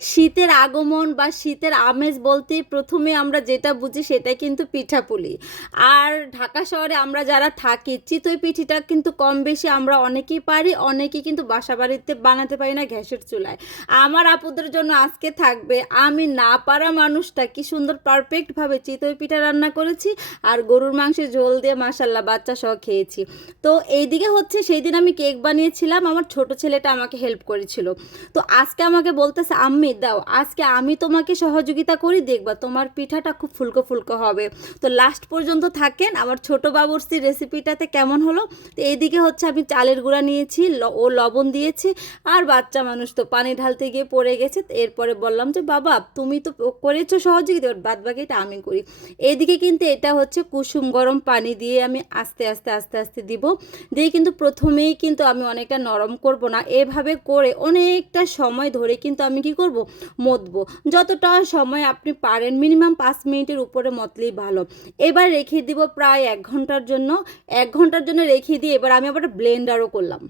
শীতের আগমন বা শীতের আমেজ বলতে প্রথমে আমরা যেটা বুঝি সেটা কিন্তু পিঠাপুলি। আর ঢাকা শহরে আমরা যারা থাকি, চিতই পিঠিটা কিন্তু কম বেশি আমরা অনেকেই পারি, অনেকেই কিন্তু বাসা বাড়িতে বানাতে পারি না গ্যাসের চুলায়। আমার আপুদের জন্য আজকে থাকবে, আমি না পারা মানুষটা কি সুন্দর পারফেক্টভাবে চিতই পিঠা রান্না করেছি আর গরুর মাংসের ঝোল দিয়ে মাসাল্লাহ বাচ্চা সহ খেয়েছি। তো এইদিকে হচ্ছে সেই দিন আমি কেক বানিয়েছিলাম, আমার ছোট ছেলেটা আমাকে হেল্প করেছিল। তো আজকে আমাকে বলতেছে, আম্মি দাও, আজকে আমি তোমাকে সহযোগিতা করি, দেখবা তোমার পিঠাটা খুব ফুলকো ফুলকো হবে। তো লাস্ট পর্যন্ত থাকেন, আমার ছোট বাবুর্সির রেসিপিটাতে কেমন হলো? তো এইদিকে হচ্ছে আমি চালের গুঁড়া নিয়েছি ও লবণ দিয়েছি, আর বাচ্চা মানুষ তো পানি ঢালতে গিয়ে পড়ে গেছে। এরপরে বললাম যে, বাবা, তুমি তো করেছ সহযোগিতা বাদ বাকিটা আমি করি। এইদিকে কিন্তু এটা হচ্ছে কুসুম গরম পানি দিয়ে আমি আস্তে আস্তে আস্তে আস্তে দিব। দিয়ে কিন্তু প্রথমেই কিন্তু আমি অনেকটা নরম করব না। এভাবে করে অনেকটা সময় ধরে কিন্তু আমি কি করব? মতবো। যতটা সময় আপনি পারেন মিনিমাম পাঁচ মিনিটের উপরে মতলেই ভালো। এবার রেখে দিব প্রায় এক ঘণ্টার জন্য। এক ঘণ্টার জন্য রেখে দিয়ে এবার আমি আবার ব্লেন্ডারও করলাম।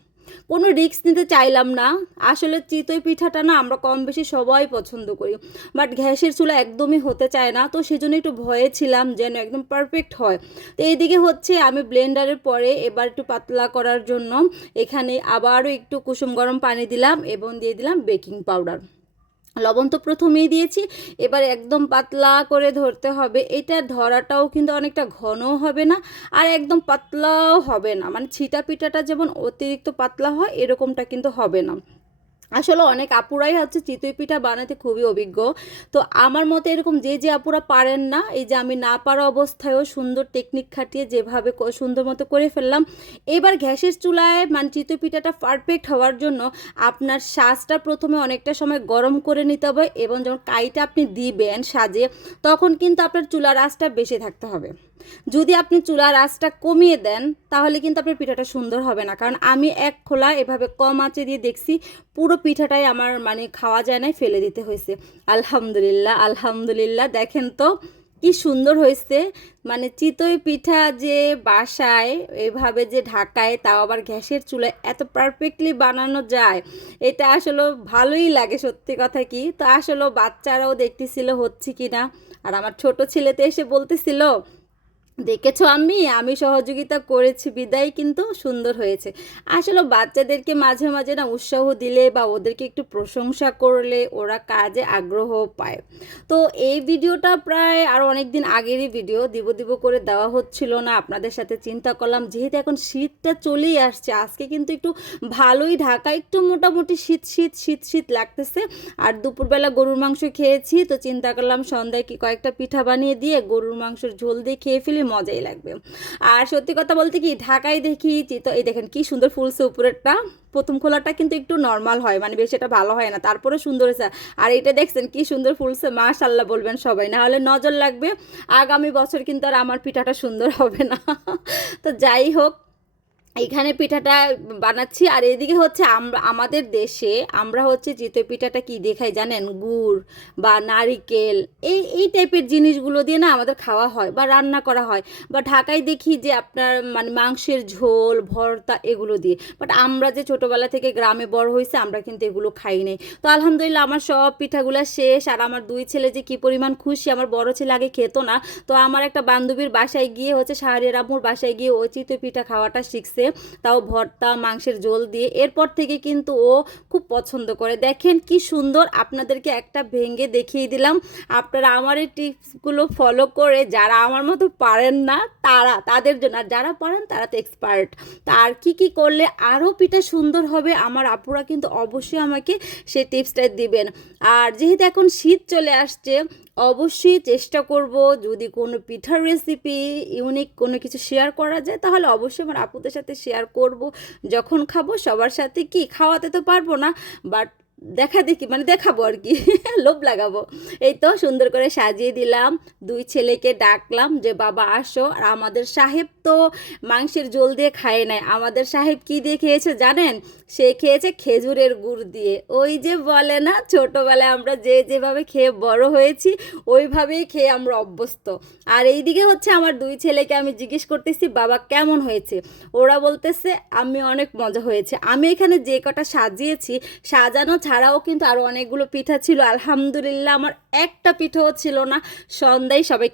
কোনো রিস্ক নিতে চাইলাম না। আসলে চিতই পিঠাটা না আমরা কম বেশি সবাই পছন্দ করি। বাট গ্যাসের চুলা একদমই হতে চায় না। তো সেজন্য একটু ভয়ে ছিলাম যেন একদম পারফেক্ট হয়। তো এইদিকে হচ্ছে আমি ব্লেন্ডারের পরে এবার একটু পাতলা করার জন্য এখানে আবারও একটু কুসুম গরম পানি দিলাম এবং দিয়ে দিলাম বেকিং পাউডার লবণ তো প্রথমেই দিয়েছি। এবার একদম পাতলা করে ধরতে হবে। এটা ধরাটাও কিন্তু অনেকটা ঘনও হবে না আর একদম পাতলাও হবে না। মানে ছিটা পিঠাটা যেমন অতিরিক্ত পাতলা হয়, এরকমটা কিন্তু হবে না। আসলে অনেক আপুরাই হচ্ছে চিতই পিঠা বানাতে খুবই অভিজ্ঞ। তো আমার মতে এরকম যে যে আপুরা পারেন না, এই যে আমি না পারা অবস্থায়ও সুন্দর টেকনিক খাটিয়ে যেভাবে সুন্দর মতো করে ফেললাম। এবার গ্যাসের চুলায় মানে চিতই পিঠাটা পারফেক্ট হওয়ার জন্য আপনার শ্বাসটা প্রথমে অনেকটা সময় গরম করে নিতে হবে এবং যখন কাইটা আপনি দিবেন সাজে তখন কিন্তু আপনার চুলার আঁচটা বেশি থাকতে হবে। যদি আপনি চুলার আঁচটা কমিয়ে দেন, তাহলে কিন্তু আপনার পিঠাটা সুন্দর হবে না। কারণ আমি এক খোলা এভাবে কম আঁচে দিয়ে দেখছি, পুরো পিঠাটাই আমার মানে খাওয়া যায় নাই, ফেলে দিতে হয়েছে। আলহামদুলিল্লাহ আলহামদুলিল্লাহ, দেখেন তো কি সুন্দর হয়েছে। মানে চিতই পিঠা যে বাসায়, এভাবে যে ঢাকায়, তাও আবার গ্যাসের চুলায় এত পারফেক্টলি বানানো যায়, এটা আসলে ভালোই লাগে সত্যি কথা কি। তো আসলে বাচ্চারাও দেখতেছিল হচ্ছে কি না আর আমার ছোট ছেলেতে এসে বলতেছিল দেখেছ আমি আমি সহযোগিতা করেছি, বিদায় কিন্তু সুন্দর হয়েছে। আসলে বাচ্চাদেরকে মাঝে মাঝে না উৎসাহ দিলে বা ওদেরকে একটু প্রশংসা করলে ওরা কাজে আগ্রহ পায়। তো এই ভিডিওটা প্রায় আরও অনেক দিন আগেরই ভিডিও, দিব দিব করে দেওয়া হচ্ছিল না, আপনাদের সাথে চিন্তা করলাম, যেহেতু এখন শীতটা চলেই আসছে, আজকে কিন্তু একটু ভালোই ঢাকা, একটু মোটামুটি শীত শীত শীত শীত লাগতেছে। আর দুপুরবেলা গরুর মাংস খেয়েছি, তো চিন্তা করলাম সন্ধ্যায় কি কয়েকটা পিঠা বানিয়ে দিয়ে গরুর মাংসের ঝোল দিয়ে খেয়ে ফেলি মজাই লাগবে। আর সত্যি কথা বলতে কি, ঢাকায় দেখি তো এই দেখেন কি সুন্দর ফুলছে উপরেরটা। প্রথম খোলাটা কিন্তু একটু নর্মাল হয় মানে বেশ এটা ভালো হয় না, তারপরে সুন্দর হয়েছে। আর এটা দেখছেন কি সুন্দর ফুলছে মাশাল্লাহ বলবেন সবাই। না হলে নজর লাগবে, আগামী বছর কিন্তু আর আমার পিঠাটা সুন্দর হবে না। তো যাই হোক এইখানে পিঠাটা বানাচ্ছি, আর এদিকে হচ্ছে আমরা, আমাদের দেশে আমরা হচ্ছে চিতই পিঠাটা কি দেখাই জানেন? গুড় বা নারিকেল, এই এই টাইপের জিনিসগুলো দিয়ে না আমাদের খাওয়া হয় বা রান্না করা হয়। বা ঢাকায় দেখি যে আপনার মানে মাংসের ঝোল, ভর্তা এগুলো দিয়ে। বাট আমরা যে ছোটোবেলা থেকে গ্রামে বড় হয়েছে, আমরা কিন্তু এগুলো খাই নাই। তো আলহামদুলিল্লাহ আমার সব পিঠাগুলো শেষ, আর আমার দুই ছেলে যে কি পরিমাণ খুশি, আমার বড় ছেলে আগে খেত না। তো আমার একটা বান্ধবীর বাসায় গিয়ে হচ্ছে শাহরিয়ার আম্মুর বাসায় গিয়ে ওই চিতই পিঠা খাওয়াটা শিখছে। তাও ভর্তা, মাংসের ঝোল দিয়ে। এরপর থেকে কিন্তু ও খুব পছন্দ করে। দেখেন কি সুন্দর আপনাদেরকে একটা ভেঙে দেখিয়ে দিলাম। আপনারা আমার এই টিপসগুলো ফলো করে যারা আমার মতো পারেন না, তারা, তাদের জন্য। আর যারা পারেন, তারা তো এক্সপার্ট তার কি কি করলে আরও পিঠা সুন্দর হবে, আমার আপুরা কিন্তু অবশ্যই আমাকে সেই টিপসটা দিবেন। আর যেহেতু এখন শীত চলে আসছে, অবশ্যই চেষ্টা করব যদি কোনো পিঠার রেসিপি ইউনিক কোনো কিছু শেয়ার করা যায়, তাহলে অবশ্যই আমার আপুদের সাথে শেয়ার করব যখন খাব সবার সাথে কি? খাওয়াতে তো পারব না বাট দেখা দেখি মানে দেখাবো আর কি, লোভ লাগাবো। এই তো সুন্দর করে সাজিয়ে দিলাম, দুই ছেলেকে ডাকলাম যে, বাবা, আসো। আর আমাদের সাহেব তো মাংসের জল দিয়ে খায় নাই। আমাদের সাহেব কি দিয়ে খেয়েছে জানেন? সে খেয়েছে খেজুরের গুড় দিয়ে। ওই যে বলে না, ছোটোবেলায় আমরা যে যেভাবে খেয়ে বড় হয়েছি, ওইভাবেই খেয়ে আমরা অভ্যস্ত। আর এইদিকে হচ্ছে আমার দুই ছেলেকে আমি জিজ্ঞেস করতেছি, বাবা, কেমন হয়েছে? ওরা বলতেছে, আমি অনেক মজা হয়েছে। আমি এখানে যে কটা সাজিয়েছি, সাজানো ছাড়াও কিন্তু আরও অনেকগুলো পিঠা ছিল। আলহামদুলিল্লাহ আমার একটা পিঠাও ছিল না। সন্ধ্যায় সবাই